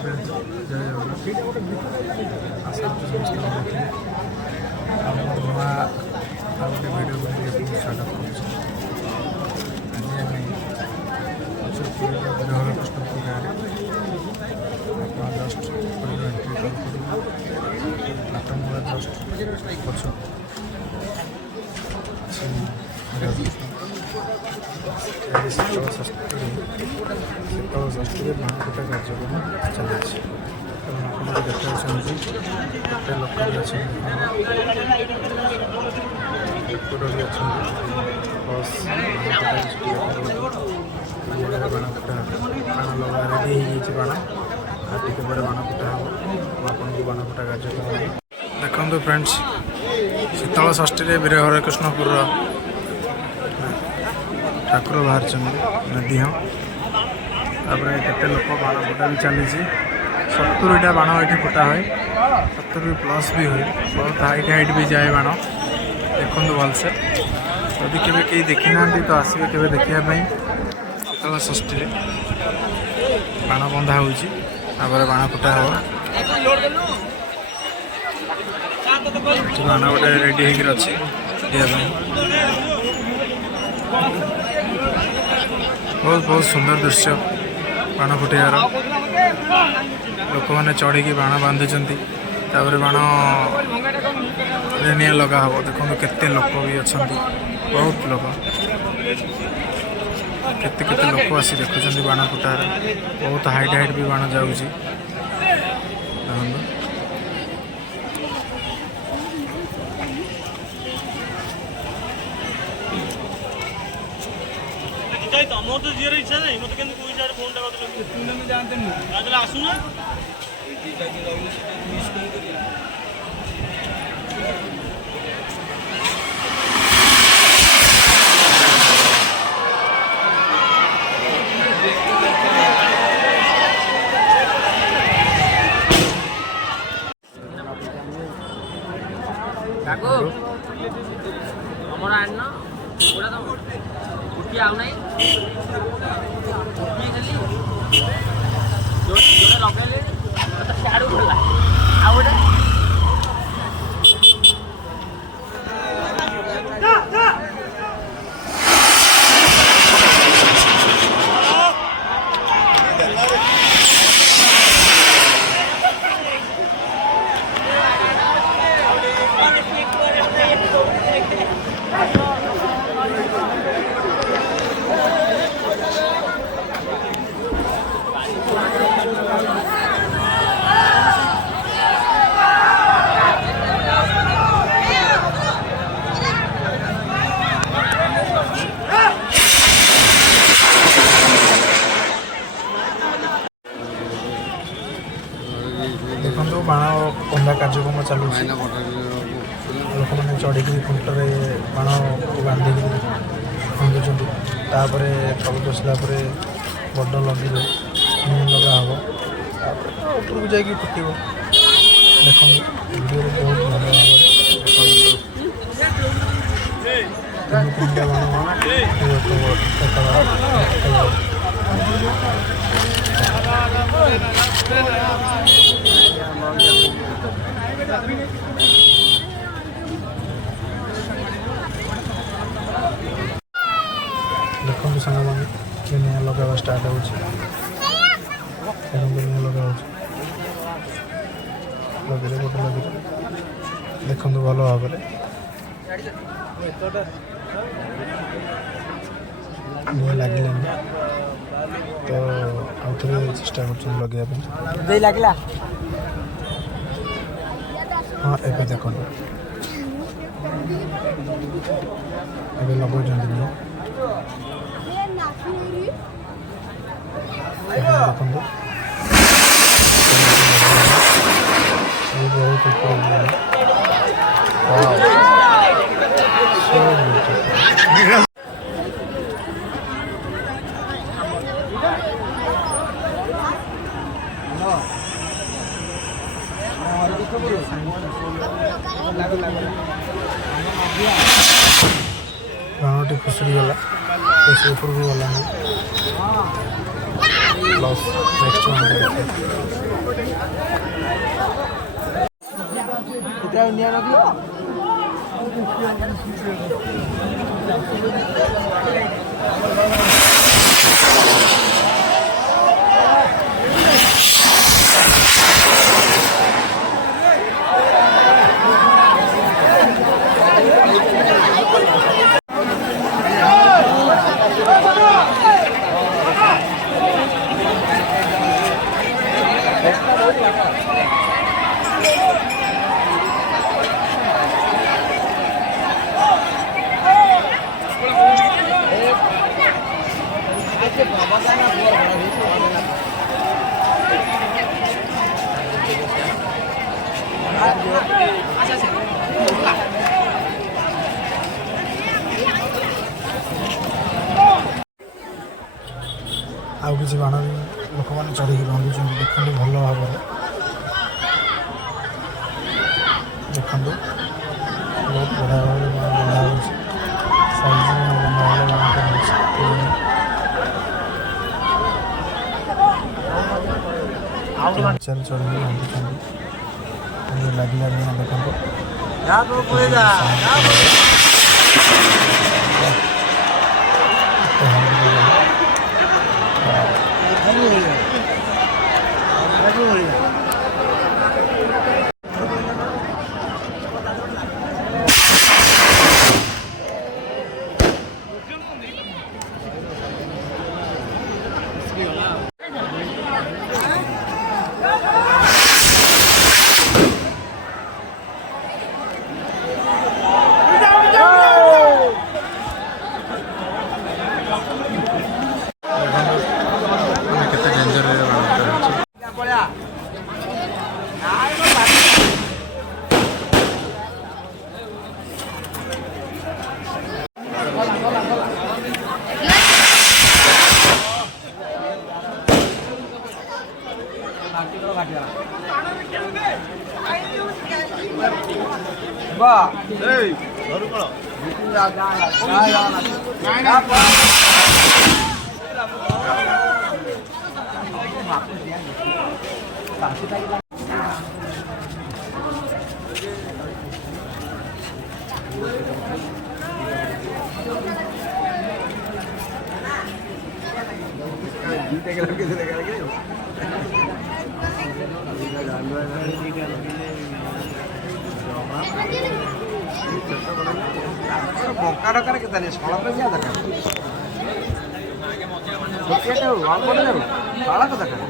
जय जगन्नाथ आशा समस्त देखिए नुआ आ गोटे भिडियो बनाइए स्वागत कर कृष्णपुर गाँव आप जस्ट एंट्री कर नाटमूला जस्ट पछ शीतल षष्ठी महाकूटा कार्यक्रम चलती आप देखा केते लोक भी अच्छे भी अच्छा बस बाणकूटा बाण लगा रेडी हो बाण आटे पर बाणकूटा हम आपको बाणकूटा कार्यक्रम देखो फ्रेंड्स शीतल षष्ठी वीर हरिकृष्णपुर ठाकुर बाहर नदी हाँ केते लोक बाण फुटा भी चली 70टा बाण ये फुटा हुए 70 प्लस भी हुए बहुत हाइट भी जाए बाण देखो भलसे यदि केवे कहीं देखी ना तो आसवे के देखापी शीतल षष्ठी बाण बंधा हो बाण फुटा हो बाण गोटे रेडी होकर अच्छे बहुत बहुत सुंदर दृश्य बाण फुटार लोक मैंने चढ़ी बाण बांधुंट बाण निया लगा हम देखो केते लोक भी अच्छा बहुत लोक केते लोक आसी देखुं बाण फुटार बहुत हाइट भी बाण जाऊँगी मोर तो जीरो इच्छा नहीं मत केन कोई सारे फोन टा बदल तूने में जानते नहीं आदला आसु ना ठीक है कि मिस कौन करिया काको हमरा आना पूरा तो कुटी आउ नहीं जोड़े लगे तो सियाड़ उठला आ गोटे देखो बाण बंधा कार्यक्रम चलू लोक मैंने चढ़ी खुंटे बाण को बांधिक बांधुंट तल बसला बड़ लगे लगा हम ऊपर को जाकि फुट देख वीडियो बहुत भल भाव कुंडा देखो सांग मैंने निया लगा स्टार्ट हो निया लगा लगे गोटे लगे देखो भल भाव निया लगे तो आउ थे चेष्टा कर लगे हाँ एवं देख ए लगो निया देखो बहुत बाणटी खुसरी गला बेस ऊपर भी गला प्लस नेक्स्ट वन ଆଉ କିଛି ବାଣ ବି ଲୋକମାନେ ଚଢ଼ିକି ବାନ୍ଧୁଛନ୍ତି ଦେଖନ୍ତୁ ଭଲ ଭାବରେ ଦେଖନ୍ତୁ ବହୁତ ବଢ଼ିଆ ଭାବରେ ବନ୍ଧା ହେଉଛି ସାଇଜ୍ ବନ୍ଧା ହେଲେ ବାଣ କରାଉଛି ଚାରି ଚଢ଼ିକି ବାନ୍ଧୁଛନ୍ତି ଲାଗିଲା ନିଆଁ ଦେଖନ୍ତୁ କେତେ ଡେଞ୍ଜରରେ ବାଣ କରାଉଛି ବଙ୍କା ଡକାରେ କେତେ ନାହିଁ ସଳକ ଯିବା ଦରକାର ସଳକ ଦରକାର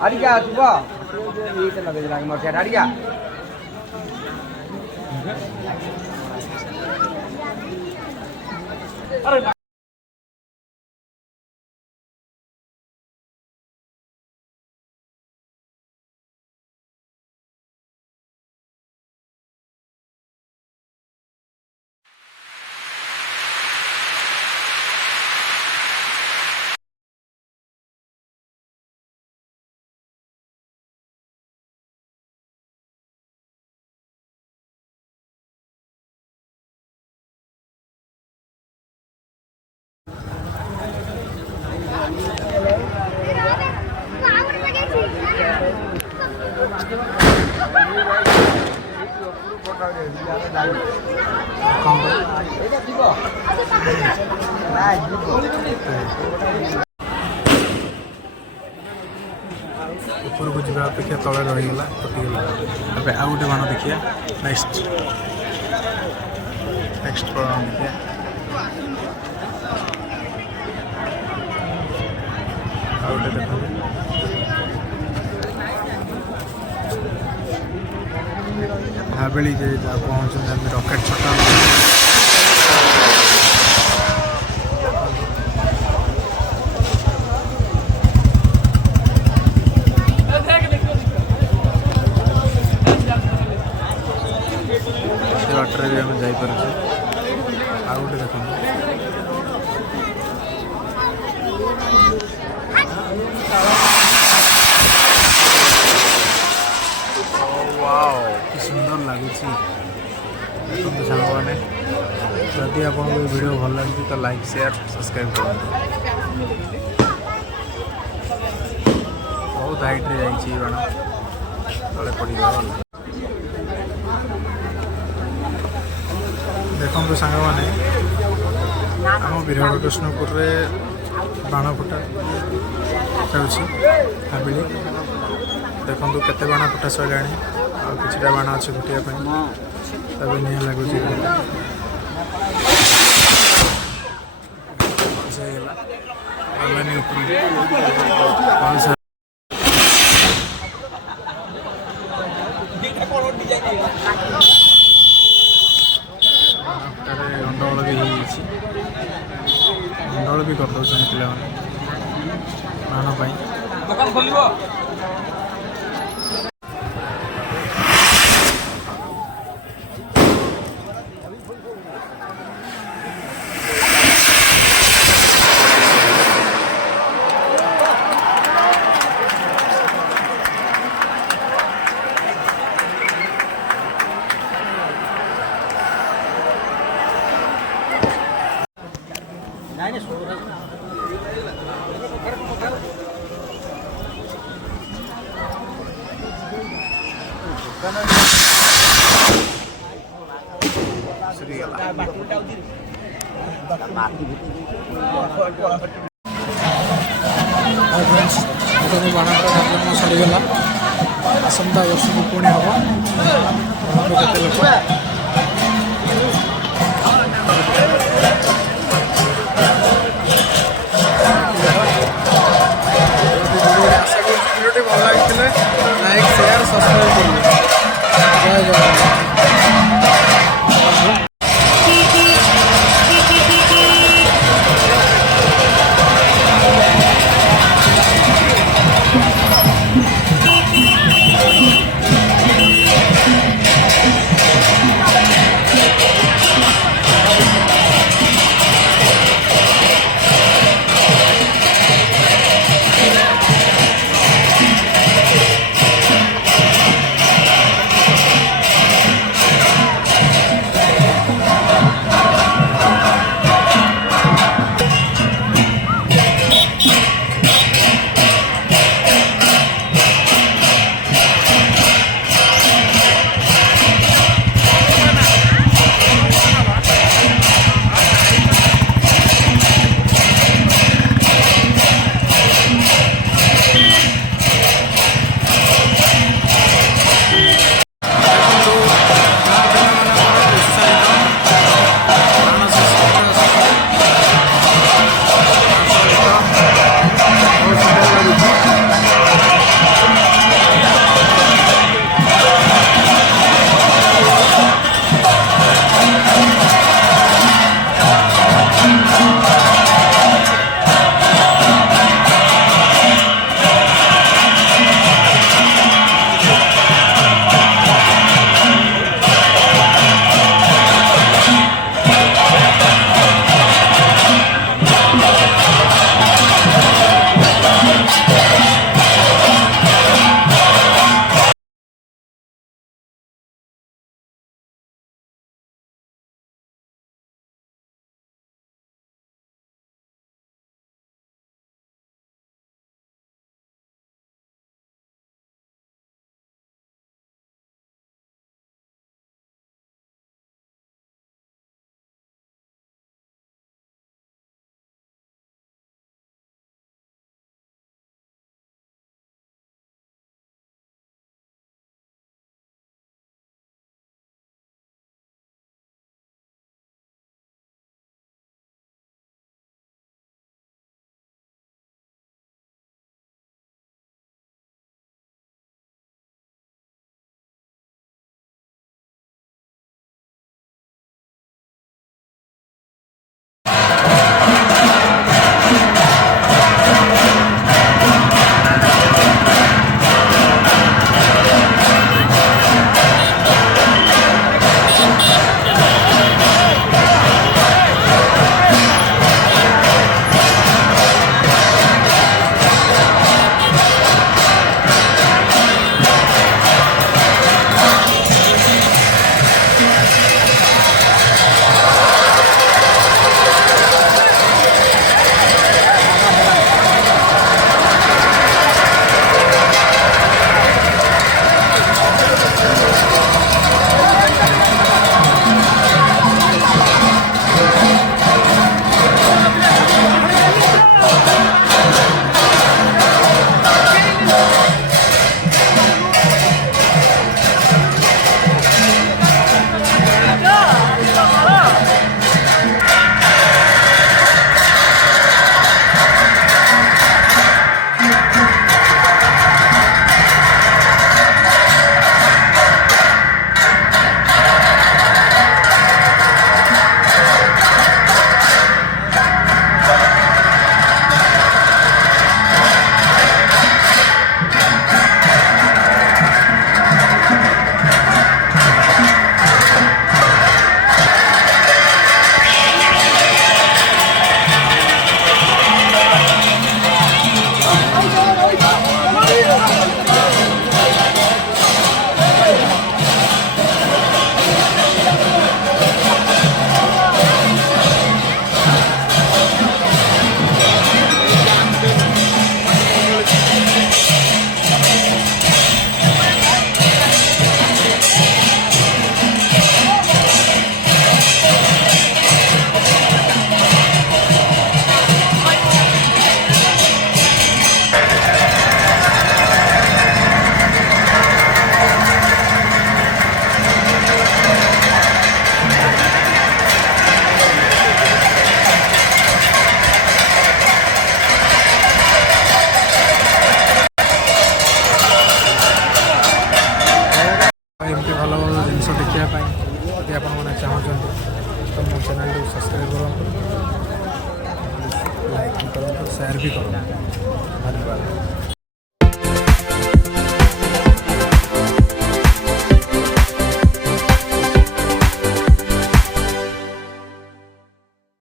ଆଡ଼ିକା ଯିବ ଏଇଟା ଲଗେଇ ଦେଲା ମରିଆ ଆଡ଼ିକା ଉପରକୁ ଯିବା ଅପେକ୍ଷା ତଳେ ରହିଗଲା କଟିଗଲା ଏବେ ଆଉ ଗୋଟେ ବାଣ ଦେଖିବା ନେକ୍ସଟ ବାଣ ଦେଖିବା ଆଉ ଗୋଟେ ଦେଖନ୍ତୁ ହାବେଳି ଯେ ଯାହା ପହଞ୍ଚୁଛନ୍ତି ଆମେ ରକେଟ୍ ଛୋଟ ସେ ବାଟରେ ବି ଆମେ ଯାଇପାରୁଛୁ ଆଉ ଗୋଟେ ଦେଖନ୍ତୁ କି ସୁନ୍ଦର ଲାଗୁଛି ଦେଖନ୍ତୁ ସାଙ୍ଗମାନେ ଯଦି ଆପଣଙ୍କୁ ଏ ଭିଡ଼ିଓ ଭଲ ଲାଗୁଛି ତ ଲାଇକ୍ ସେୟାର ସବସ୍କ୍ରାଇବ୍ କରନ୍ତୁ ବହୁତ ହାଇଟ୍ରେ ଯାଇଛି ବାଣ ତଳେ ପଡ଼ିବ ଦେଖନ୍ତୁ ସାଙ୍ଗମାନେ ଆମ ବୀରକୃଷ୍ଣପୁରରେ ବାଣ ଫୁଟା ହେଉଛି ହାବିଳି। ଦେଖନ୍ତୁ କେତେ ବାଣ ଫୁଟା ସରିଲାଣି ଆଉ କିଛିଟା ବାଣ ଅଛି ଫୁଟିବା ପାଇଁ। ତାପରେ ନିଆଁ ଲାଗୁଛି ହେଇଗଲା। ଗଲାନି ଉପରକୁ ଗଣ୍ଡଗୋଳ ବି ହେଇଯାଇଛି। ଗଣ୍ଡଗୋଳ ବି କରିଦେଉଛନ୍ତି ପିଲାମାନେ ବାଣ ପାଇଁ। ଦୋକାନ ଖୋଲିବ ବାଣ କାର୍ଯ୍ୟକ୍ରମ ସରିଗଲା। ଆସନ୍ତା ବର୍ଷକୁ ପୁଣି ହେବ କେତେ ଲୋକ